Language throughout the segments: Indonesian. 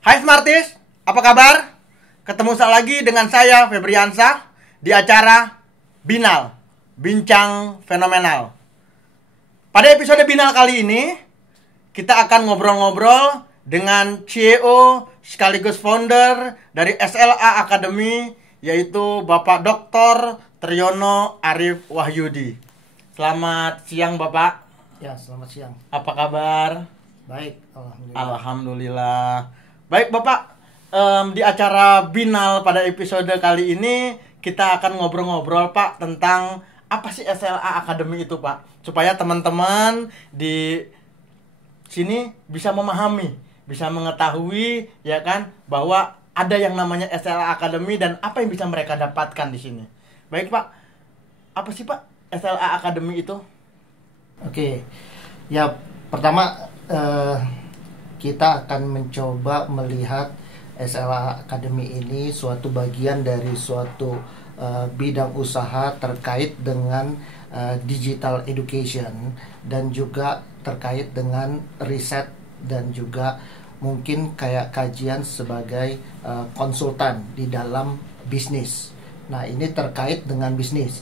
Hai Smarties, apa kabar? Ketemu lagi dengan saya Febriansah di acara Binal, Bincang Fenomenal. Pada episode Binal kali ini, kita akan ngobrol-ngobrol dengan CEO sekaligus founder dari SLA Academy, yaitu Bapak Dr. Triyono Arif Wahyudi. Selamat siang Bapak. Ya, selamat siang. Apa kabar? Baik, alhamdulillah. Alhamdulillah. Baik Bapak, di acara Binal pada episode kali ini kita akan ngobrol-ngobrol Pak tentang apa sih SLA Academy itu Pak, supaya teman-teman di sini bisa memahami, bisa mengetahui ya kan bahwa ada yang namanya SLA Academy dan apa yang bisa mereka dapatkan di sini. Baik Pak, apa sih Pak SLA Academy itu? Oke, ya pertama kita akan mencoba melihat SLA Academy ini suatu bagian dari suatu bidang usaha terkait dengan digital education dan juga terkait dengan riset dan juga mungkin kayak kajian sebagai konsultan di dalam bisnis. Nah, ini terkait dengan bisnis.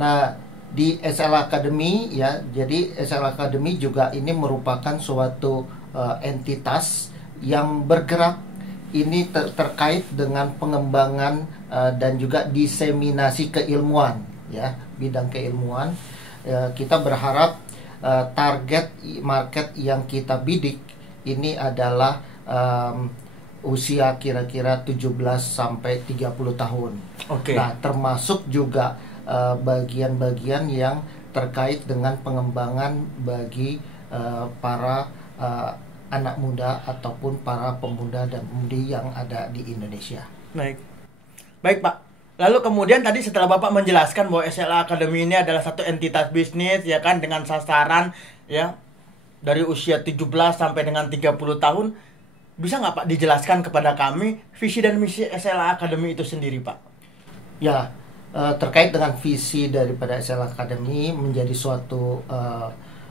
Nah, di SLA Academy ya, jadi SLA Academy juga ini merupakan suatu entitas yang bergerak ini terkait dengan pengembangan dan juga diseminasi keilmuan ya, bidang keilmuan. Kita berharap target market yang kita bidik ini adalah usia kira-kira 17 sampai 30 tahun. Oke. Nah, termasuk juga bagian-bagian yang terkait dengan pengembangan bagi para anak muda ataupun para pemuda dan pemudi yang ada di Indonesia. Baik Pak. Lalu kemudian tadi setelah Bapak menjelaskan bahwa SLA Academy ini adalah satu entitas bisnis ya kan, dengan sasaran ya dari usia 17 sampai dengan 30 tahun, bisa nggak Pak dijelaskan kepada kami visi dan misi SLA Academy itu sendiri Pak? Ya, terkait dengan visi daripada SLA Academy menjadi suatu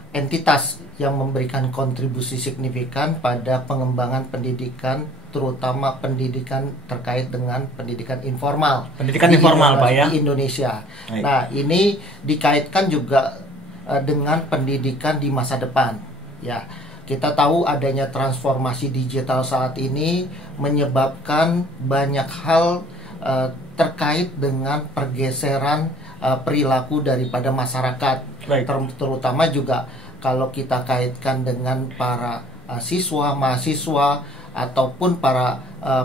entitas yang memberikan kontribusi signifikan pada pengembangan pendidikan, terutama pendidikan terkait dengan pendidikan informal. Pendidikan informal Pak ya? Di Indonesia. Baik. Nah, ini dikaitkan juga dengan pendidikan di masa depan. Ya, kita tahu adanya transformasi digital saat ini menyebabkan banyak hal terkait dengan pergeseran perilaku daripada masyarakat. Terutama juga kalau kita kaitkan dengan para siswa, mahasiswa ataupun para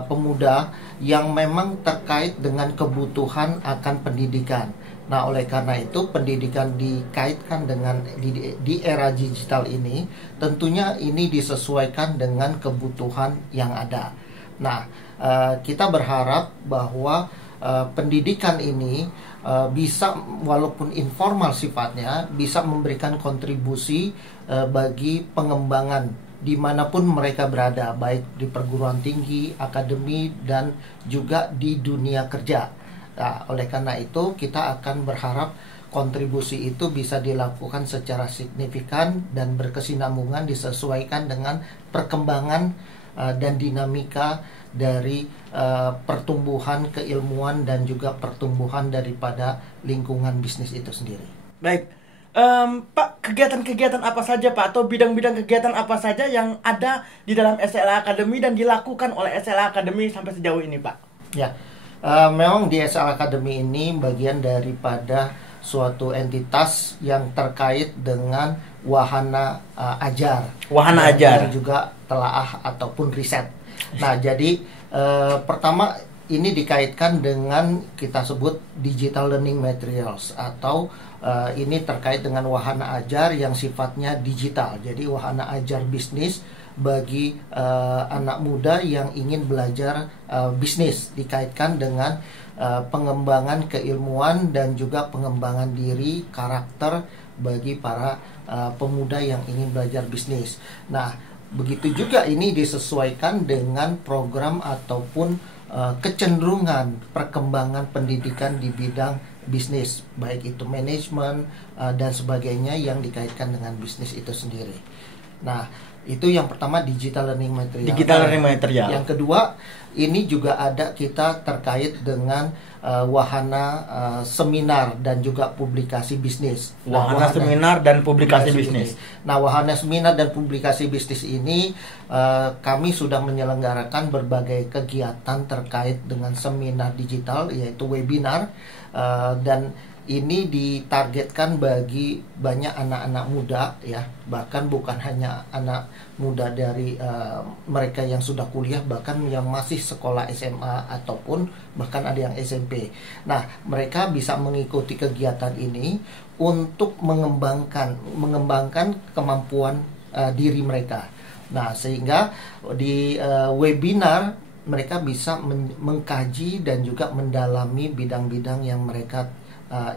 pemuda yang memang terkait dengan kebutuhan akan pendidikan. Nah, oleh karena itu pendidikan dikaitkan dengan di era digital ini, tentunya ini disesuaikan dengan kebutuhan yang ada. Nah, kita berharap bahwa pendidikan ini bisa, walaupun informal sifatnya, bisa memberikan kontribusi bagi pengembangan dimanapun mereka berada, baik di perguruan tinggi, akademi, dan juga di dunia kerja. Nah, oleh karena itu kita akan berharap kontribusi itu bisa dilakukan secara signifikan dan berkesinambungan, disesuaikan dengan perkembangan dan dinamika dari pertumbuhan keilmuan dan juga pertumbuhan daripada lingkungan bisnis itu sendiri. Baik, Pak, kegiatan-kegiatan apa saja Pak, atau bidang-bidang kegiatan apa saja yang ada di dalam SLA Academy dan dilakukan oleh SLA Academy sampai sejauh ini Pak? Ya, memang di SLA Academy ini bagian daripada suatu entitas yang terkait dengan wahana ajar. Wahana ajar. Dan juga telaah ataupun riset. Nah, jadi pertama ini dikaitkan dengan kita sebut digital learning materials, atau ini terkait dengan wahana ajar yang sifatnya digital. Jadi wahana ajar bisnis bagi anak muda yang ingin belajar bisnis, dikaitkan dengan pengembangan keilmuan dan juga pengembangan diri, karakter bagi para pemuda yang ingin belajar bisnis. Nah, begitu juga ini disesuaikan dengan program ataupun kecenderungan perkembangan pendidikan di bidang bisnis, baik itu manajemen dan sebagainya yang dikaitkan dengan bisnis itu sendiri. Nah, Itu yang pertama, digital learning material. Digital learning material. Yang kedua, ini juga ada kita terkait dengan wahana seminar dan juga publikasi bisnis. Wahana seminar dan publikasi bisnis. Nah, wahana seminar dan publikasi bisnis ini kami sudah menyelenggarakan berbagai kegiatan terkait dengan seminar digital, yaitu webinar, dan ini ditargetkan bagi banyak anak-anak muda, ya, bahkan bukan hanya anak muda dari mereka yang sudah kuliah, bahkan yang masih sekolah SMA ataupun bahkan ada yang SMP. Nah, mereka bisa mengikuti kegiatan ini untuk mengembangkan kemampuan diri mereka. Nah, sehingga di webinar mereka bisa mengkaji dan juga mendalami bidang-bidang yang mereka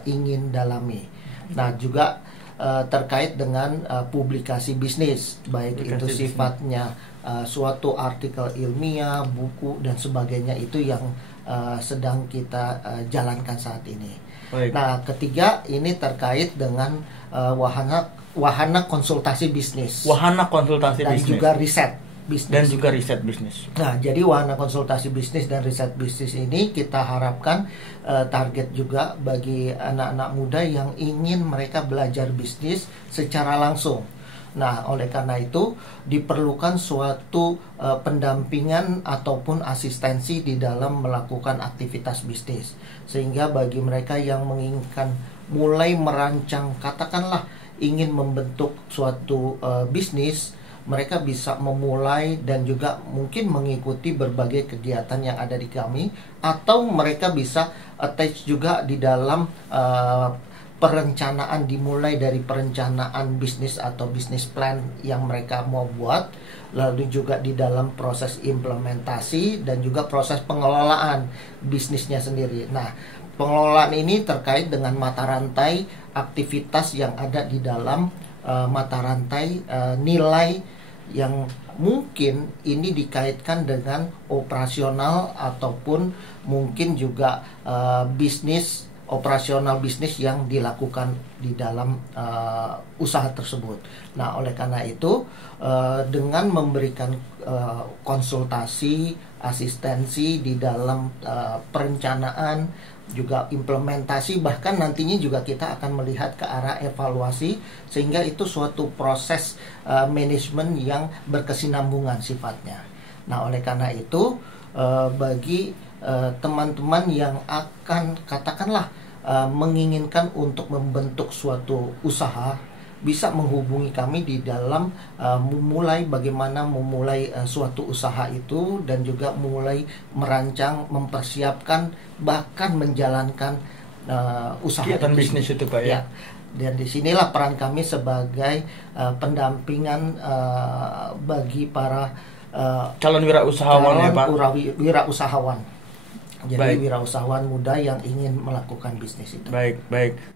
ingin dalami. Nah, juga terkait dengan publikasi bisnis, baik itu sifatnya suatu artikel ilmiah, buku dan sebagainya, itu yang sedang kita jalankan saat ini. Baik. Nah, ketiga ini terkait dengan wahana konsultasi bisnis. Wahana konsultasi dan bisnis. Juga riset bisnis. Dan juga riset bisnis. Nah, jadi wahana konsultasi bisnis dan riset bisnis ini kita harapkan target juga bagi anak-anak muda yang ingin mereka belajar bisnis secara langsung. Nah, oleh karena itu diperlukan suatu pendampingan ataupun asistensi di dalam melakukan aktivitas bisnis. Sehingga bagi mereka yang menginginkan mulai merancang, katakanlah ingin membentuk suatu bisnis, mereka bisa memulai dan juga mungkin mengikuti berbagai kegiatan yang ada di kami, atau mereka bisa attach juga di dalam perencanaan, dimulai dari perencanaan bisnis atau bisnis plan yang mereka mau buat, lalu juga di dalam proses implementasi dan juga proses pengelolaan bisnisnya sendiri. Nah, pengelolaan ini terkait dengan mata rantai aktivitas yang ada di dalam mata rantai nilai yang mungkin ini dikaitkan dengan operasional ataupun mungkin juga operasional bisnis yang dilakukan di dalam usaha tersebut. Nah, oleh karena itu dengan memberikan konsultasi, asistensi di dalam perencanaan, juga implementasi, bahkan nantinya juga kita akan melihat ke arah evaluasi, sehingga itu suatu proses manajemen yang berkesinambungan sifatnya. Nah, oleh karena itu bagi teman-teman yang akan katakanlah menginginkan untuk membentuk suatu usaha, bisa menghubungi kami di dalam bagaimana memulai suatu usaha itu, dan juga mulai merancang, mempersiapkan, bahkan menjalankan usaha kegiatan bisnis itu, Pak, ya. Dan disinilah peran kami sebagai pendampingan bagi para calon wirausahawan, ya, Pak. Wirausahawan. Jadi baik. Wirausahawan muda yang ingin melakukan bisnis itu. Baik.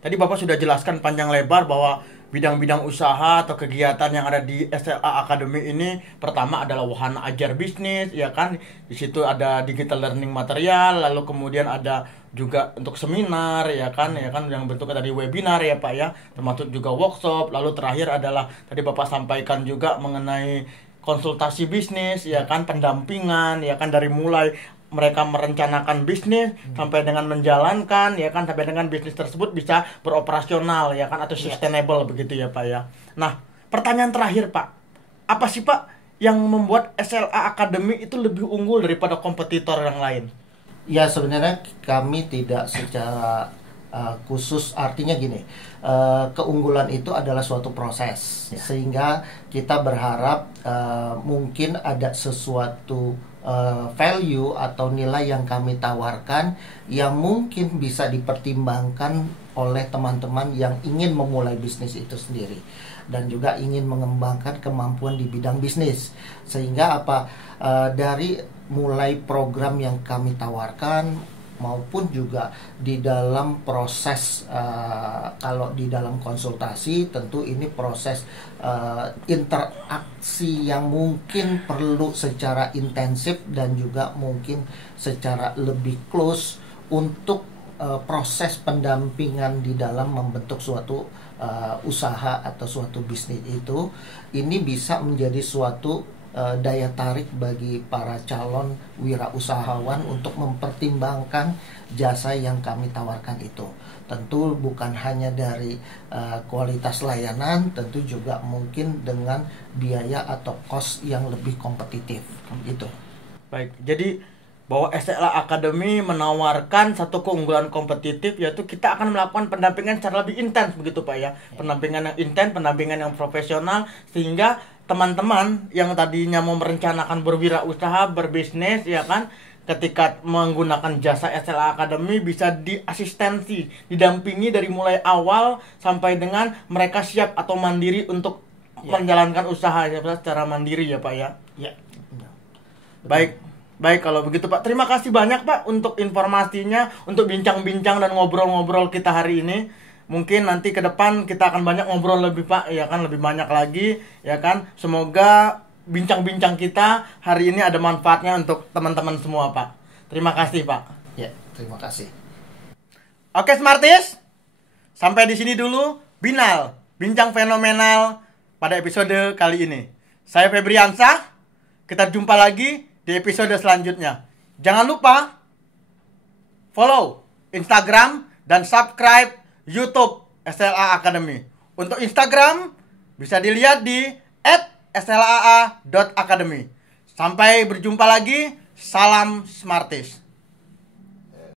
Tadi Bapak sudah jelaskan panjang lebar bahwa bidang-bidang usaha atau kegiatan yang ada di SLA Academy ini, pertama adalah wahana ajar bisnis, ya kan. Di situ ada digital learning material, lalu kemudian ada juga untuk seminar, ya kan yang bentuknya tadi webinar, ya Pak, ya, termasuk juga workshop. Lalu terakhir adalah tadi Bapak sampaikan juga mengenai konsultasi bisnis, ya kan, pendampingan, ya kan, dari mulai mereka merencanakan bisnis sampai dengan menjalankan, ya kan, sampai dengan bisnis tersebut bisa beroperasional, ya kan, atau sustainable, begitu ya Pak, ya. Nah, pertanyaan terakhir, Pak, apa sih Pak yang membuat SLA Academy itu lebih unggul daripada kompetitor yang lain? Ya, sebenarnya kami tidak secara khusus, artinya gini, keunggulan itu adalah suatu proses, sehingga kita berharap mungkin ada sesuatu value atau nilai yang kami tawarkan yang mungkin bisa dipertimbangkan oleh teman-teman yang ingin memulai bisnis itu sendiri, dan juga ingin mengembangkan kemampuan di bidang bisnis. Sehingga dari mulai program yang kami tawarkan maupun juga di dalam proses, kalau di dalam konsultasi tentu ini proses interaksi yang mungkin perlu secara intensif dan juga mungkin secara lebih close untuk proses pendampingan di dalam membentuk suatu usaha atau suatu bisnis itu, ini bisa menjadi suatu daya tarik bagi para calon wirausahawan untuk mempertimbangkan jasa yang kami tawarkan itu. Tentu bukan hanya dari kualitas layanan, tentu juga mungkin dengan biaya atau cost yang lebih kompetitif gitu. Baik, jadi bahwa SLA Academy menawarkan satu keunggulan kompetitif, yaitu kita akan melakukan pendampingan secara lebih intens begitu Pak ya. Pendampingan yang intens, pendampingan yang profesional, sehingga teman-teman yang tadinya mau merencanakan berwirausaha, berbisnis ya kan, ketika menggunakan jasa SLA Academy bisa diasistensi, didampingi dari mulai awal sampai dengan mereka siap atau mandiri untuk menjalankan usaha secara mandiri ya Pak ya. Ya. Baik. Baik kalau begitu Pak, terima kasih banyak Pak untuk informasinya, untuk bincang-bincang dan ngobrol-ngobrol kita hari ini. Mungkin nanti ke depan kita akan banyak ngobrol lebih Pak, ya kan, lebih banyak lagi, ya kan. Semoga bincang-bincang kita hari ini ada manfaatnya untuk teman-teman semua Pak. Terima kasih Pak. Ya, terima kasih. Oke Smarties, sampai di sini dulu Binal, bincang fenomenal pada episode kali ini. Saya Febriansah, kita jumpa lagi di episode selanjutnya. Jangan lupa follow Instagram dan subscribe YouTube SLA Academy. Untuk Instagram bisa dilihat di @slaa.academy. Sampai berjumpa lagi. Salam Smarties.